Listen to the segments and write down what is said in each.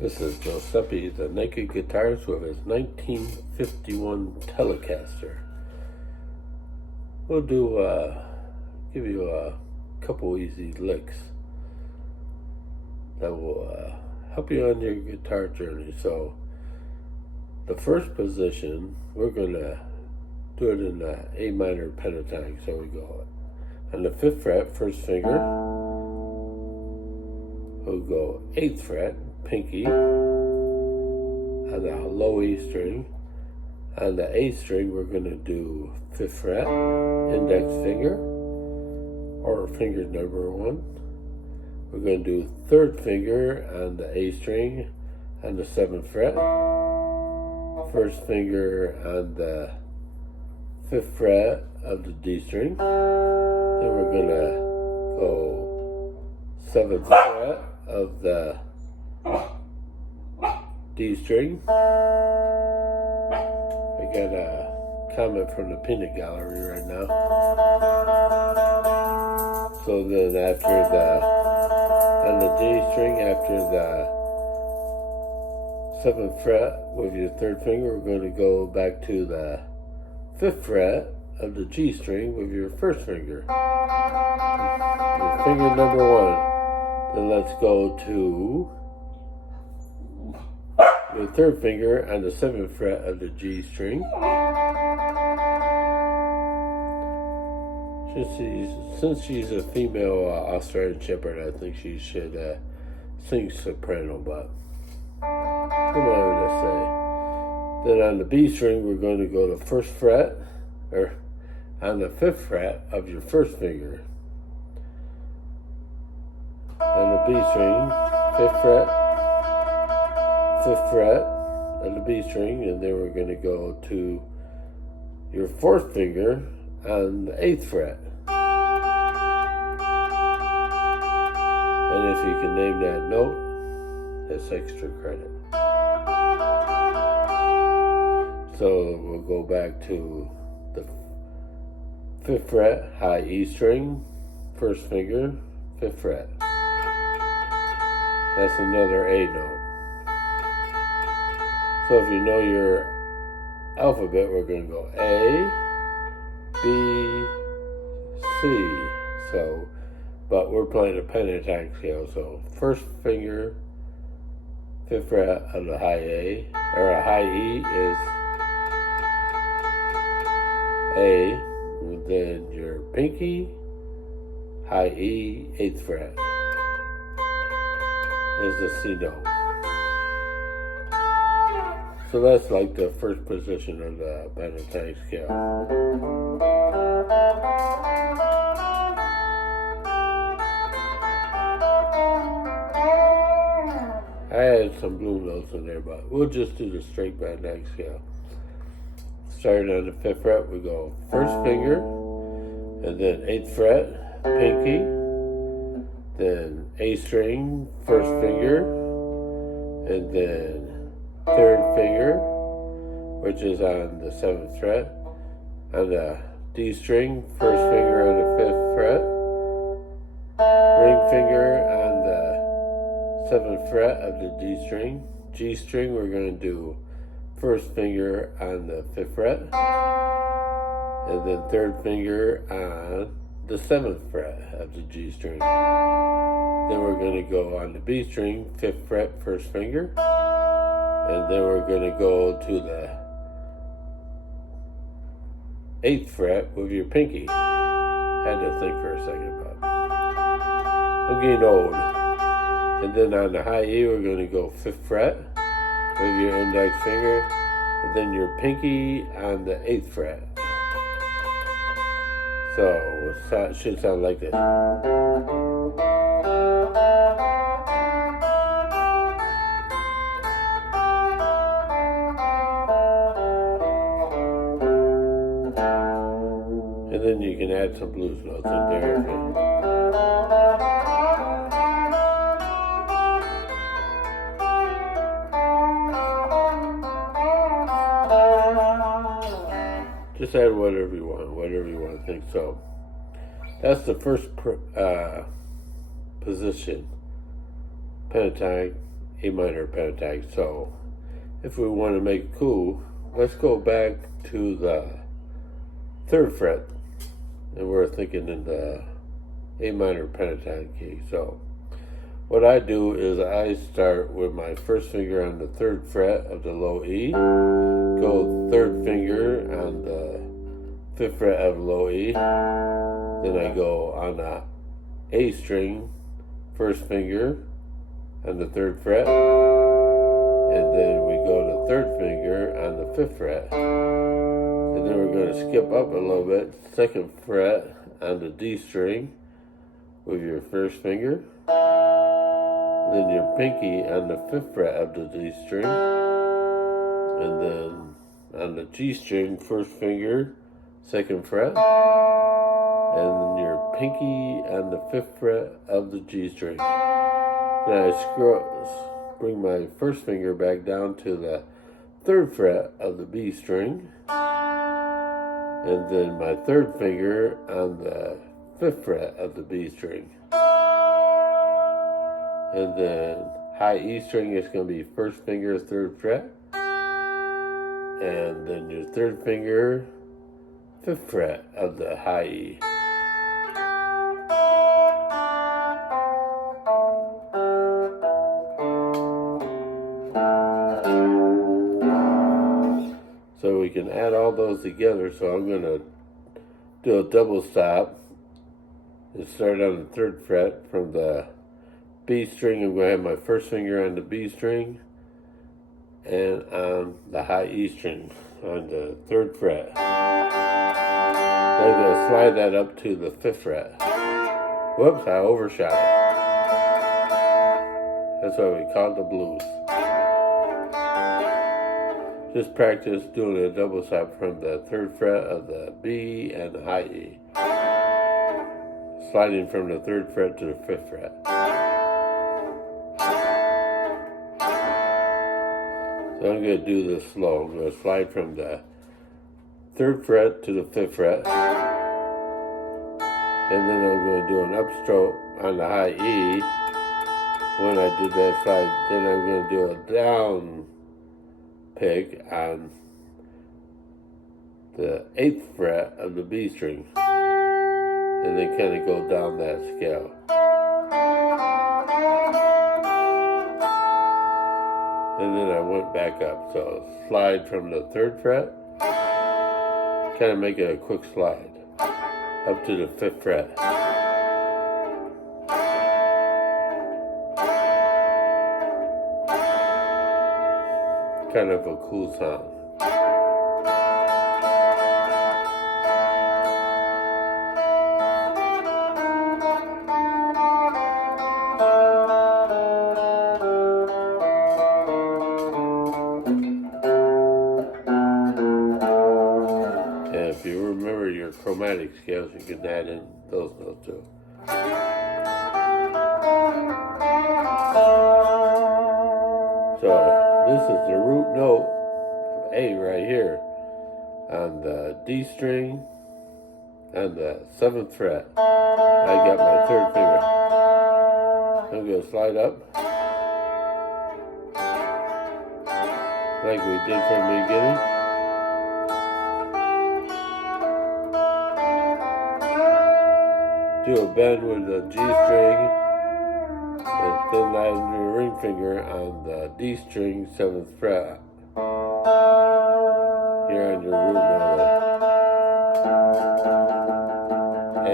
This is Giuseppe The Naked Guitarist with his 1951 Telecaster. We'll give you a couple easy licks that will help you on your guitar journey. So the first position, we're going to do it in the A minor pentatonic. So we go on the 5th fret, first finger. We'll go 8th fret, pinky, on the low E string. On the A string, we're going to do 5th fret, index finger, or finger number 1. We're going to do 3rd finger on the A string on the 7th fret, 1st finger on the 5th fret of the D string. Then we're going to go 7th fret of the D string. I got a comment from the peanut gallery right now. So then on the D string, after the 7th fret with your 3rd finger, we're going to go back to the 5th fret of the G string with your 1st finger. Your finger number 1. Then let's go to the 3rd finger on the 7th fret of the G string. Since she's a female Australian Shepherd, I think she should sing soprano, but what am I going to say? Then on the B string, we're going to go to 1st fret, or on the 5th fret of your 1st finger. On the B string, 5th fret, 5th fret of the B string, and then we're going to go to your 4th finger on the 8th fret. And if you can name that note, that's extra credit. So we'll go back to the 5th fret, high E string, 1st finger, 5th fret. That's another A note. So if you know your alphabet, we're going to go A, B, C. But we're playing a pentatonic scale. So 1st finger, 5th fret of the high A, or a high E is A. And then your pinky, high E, 8th fret is the C note. So that's like the first position of the pentatonic scale. I added some blue notes in there, but we'll just do the straight pentatonic scale. Starting on the 5th fret, we go 1st finger, and then 8th fret, pinky, then A string, 1st finger, and then 3rd finger, which is on the 7th fret, on the D string, 1st finger on the 5th fret, ring finger on the 7th fret of the D string, G string, we're going to do 1st finger on the 5th fret, and then 3rd finger on the 7th fret of the G string. Then we're going to go on the B string, 5th fret, 1st finger, and then we're going to go to the 8th fret with your pinky. Had to think for a second, but I'm getting old. And then on the high E, we're going to go 5th fret with your index finger, and then your pinky on the 8th fret. So it should sound like this. And then you can add some blues notes in there. Just add whatever you want to think. So that's the first position, pentatonic A minor pentatonic. So if we want to make it cool, let's go back to the 3rd fret, and we're thinking in the A minor pentatonic key. So what I do is I start with my 1st finger on the 3rd fret of the low E, go 3rd finger on the 5th fret of low E, then I go on the A string, 1st finger on the 3rd fret, and then we go to 3rd finger on the 5th fret, and then we're going to skip up a little bit, 2nd fret on the D string with your 1st finger, then your pinky on the 5th fret of the D string, and then on the G string, 1st finger, 2nd fret, and your pinky on the 5th fret of the G string. Then I bring my 1st finger back down to the 3rd fret of the B string, and then my 3rd finger on the 5th fret of the B string. And then high E string is going to be 1st finger, 3rd fret, and then your 3rd finger, 5th fret of the high E. So we can add all those together. So I'm going to do a double stop and start on the 3rd fret from the B string. I'm going to have my 1st finger on the B string and on the high E string on the 3rd fret. Then I'm going to slide that up to the 5th fret. Whoops, I overshot it. That's why we call it the blues. Just practice doing a double stop from the 3rd fret of the B and the high E. Sliding from the 3rd fret to the 5th fret. So I'm going to do this slow. I'm going to slide from the 3rd fret to the 5th fret. And then I'm going to do an upstroke on the high E. When I did that slide, then I'm going to do a down pick on the 8th fret of the B string. And then kind of go down that scale. And then I went back up. So slide from the 3rd fret, kind of make it a quick slide up to the 5th fret. Kind of a cool sound. If you remember your chromatic scales, you can add in those notes too. So this is the root note of A right here on the D string and the 7th fret. I got my 3rd finger. I'm going to slide up like we did from the beginning. Do a bend with the G string, and then land your ring finger on the D string, 7th fret. Here on your root note. A.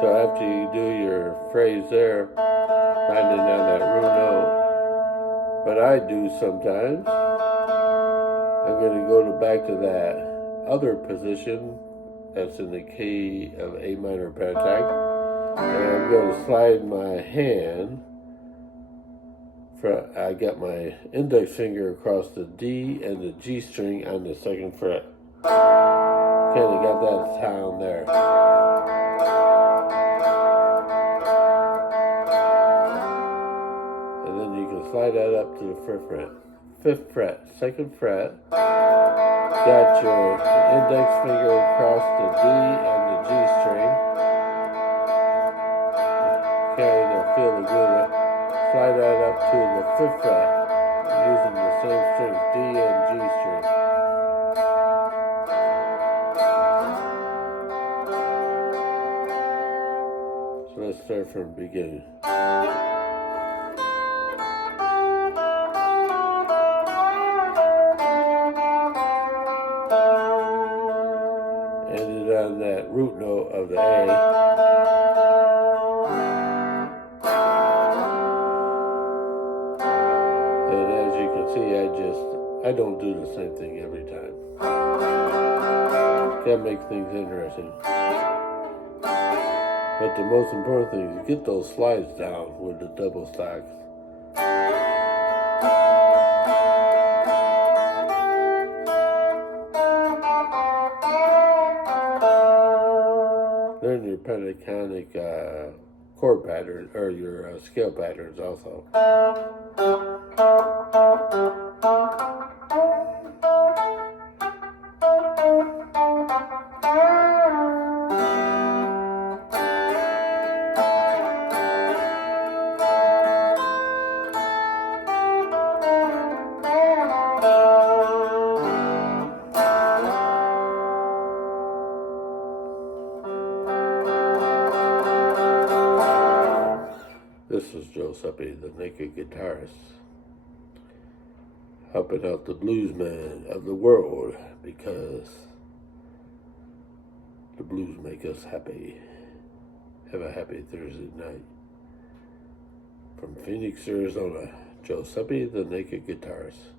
So after you do your phrase there, landing on that root note, what I do sometimes, I'm going to go back to that other position that's in the key of A minor pentatonic, and I'm going to slide my hand. I got my index finger across the D and the G string on the 2nd fret. Kind of got that sound there. And then you can slide that up to the 5th fret. 5th fret, 2nd fret. Got your index finger across the D and the G string. Carry the feel the groove. Slide that up to the 5th fret using the same strings, D and G string. So let's start from the beginning. Ended on that root note of the A. And as you can see, I don't do the same thing every time. That makes things interesting. But the most important thing is get those slides down with the double stocks. Learn your pentatonic chord pattern, or your scale patterns also. This is Giuseppe the Naked Guitarist, helping out the bluesmen of the world, because the blues make us happy. Have a happy Thursday night. From Phoenix, Arizona, Giuseppe the Naked Guitarist.